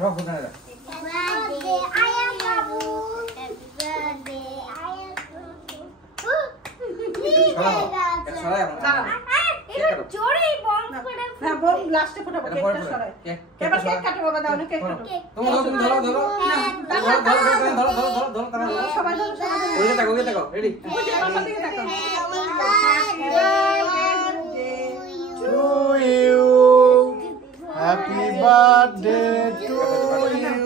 সব কোথায় যা লাস্টে ফোটাবো কেকটা সরাই এবার কেক কাটো বাবা দাও না কেক কাটো তুমি ধরো সবাই ধরো ওই দেখো ready To you, happy birthday to you,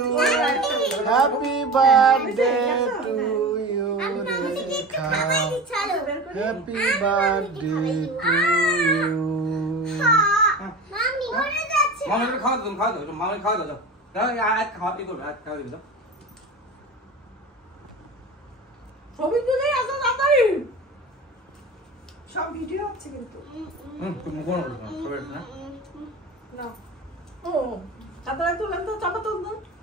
happy birthday to you, Rekha. Happy birthday to you. মামি মরে যাচ্ছে মামাকে খাওয়া দাও মামাকে খাওয়া দাও দাও আজ খাওয়া দিই করো আজ খাওয়া দিবি দাও ছবি তুলে আসো তাড়াতাড়ি সব ভিডিও হচ্ছে কিন্তু তুমি কোন করবে না না ও তাড়াতাড়ি তুলেন তো চাপা তো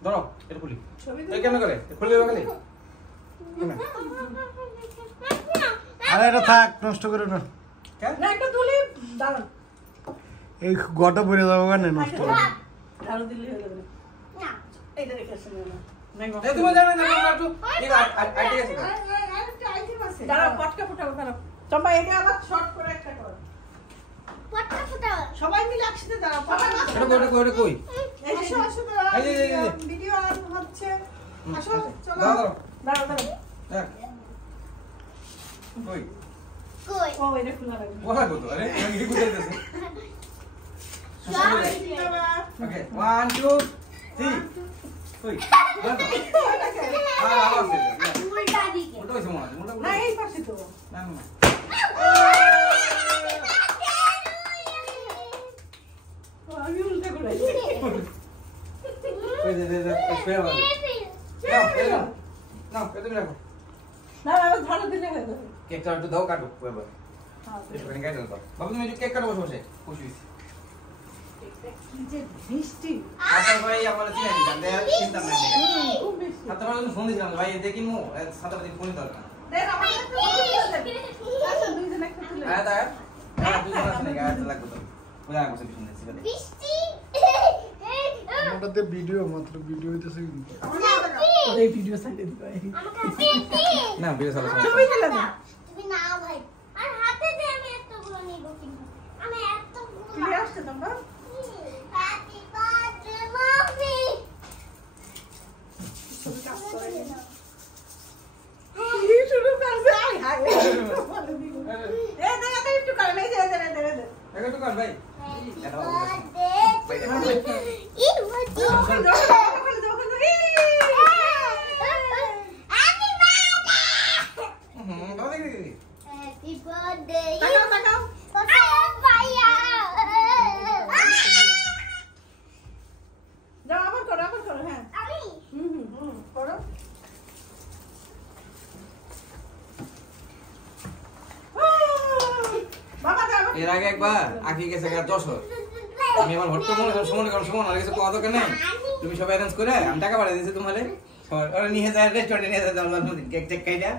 ধরো এটা খুলি ছবি এই কেমন করে খুলে দেবে খালি আরে এটা থাক নষ্ট করো না না একটা তুলি দাঁড়ান এই গটা পড়ে যাবো কেন নষ্ট করে আরো দিলে হয়ে যাবে না এইটা রেখে আসেন না এই তুমি জানো না একটু ঠিক আছে দাঁড়াও পটকা ফুটাবো দাঁড়াও চম্পা এটা আবার শর্ট করে একটা করো পটকা ফুটাও সবাই মিলে একসাথে দাঁড়াও এটা কই আসো আসো এই ভিডিও হচ্ছে আসো চলো দাও দাঁড়াও দেখ কই কই ও এটা খোলা রাখবে বলা কত আরে আমি কি বুঝাইতেছি ওকে 1 2 3 কই উল্টা দিকে মোটা হইছে মনে মোটা না এই পাশে তো না আমি উল্টা করে কই দে স্পেয়ার বাজে নাও তুমি রাখো না না ধরো দিলে হয়ে যাবে কেকটা একটু দাও কাটো এবার একটু করে কেটে দাও বাবু তুমি একটু কেক কাটো বসে খুশি হইছি কি যে মিষ্টি আচ্ছা ভাই আমার চিনা দিতাম চিন্তা নাই খুব মিষ্টি হাতে ভালো ফোন দিছিলাম ভাই দেখি মো সাথে সাথে ফোন দরকার দেখ আমার আচ্ছা দুইজন একটা তুলে আয় দা তুই জানাস না গায় লাগবে তো ওই আগে বসে পিছনে দিছি বৃষ্টি ওটাতে ভিডিও মাত্র ভিডিও হইতেছে কিন্তু এই ভিডিও সাইডে দিবা আমাকে না বিয়ে সালা ছবি তুলে না তুমি না ভাই আর হাতে দে আমি এতগুলো নিব কিন্তু আমি এতগুলো তুলে আসছে তোমরা হ্যাপি বার্থডে মামি ছবি কাজ করে এই শুরু করছে আই হাই এ দেখা তো একটু করে এই দে একটু কর ভাই birthday it was happy birthday তাকাও ভাইয়া যাও আবার করো হ্যাঁ আমি করো বাবা দাও এর আগে একবার আঁকি গেছে গা 10 আমি আমার হট্ট মনে আর কিছু কথা কেন তুমি সব অ্যারেঞ্জ করে আমি টাকা পাঠিয়ে দিয়েছি তোমারে ওরা নিয়ে যায় রেস্টুরেন্টে নিয়ে যায় দাঁড়ানো কেক টেক খাইলা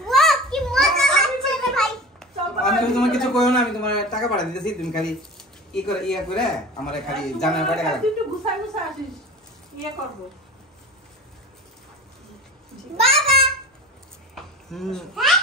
ওয়াও কি মজা লাগছে রে ভাই আমি তোমার কিছু কইও না আমি তোমার টাকা পাঠিয়ে দিতেছি তুমি খালি ইয়া করে আমারে খালি জানার পরে টাকা তুই একটু গুছাই আসিস ইয়ে করব বাবা হুম হ্যাঁ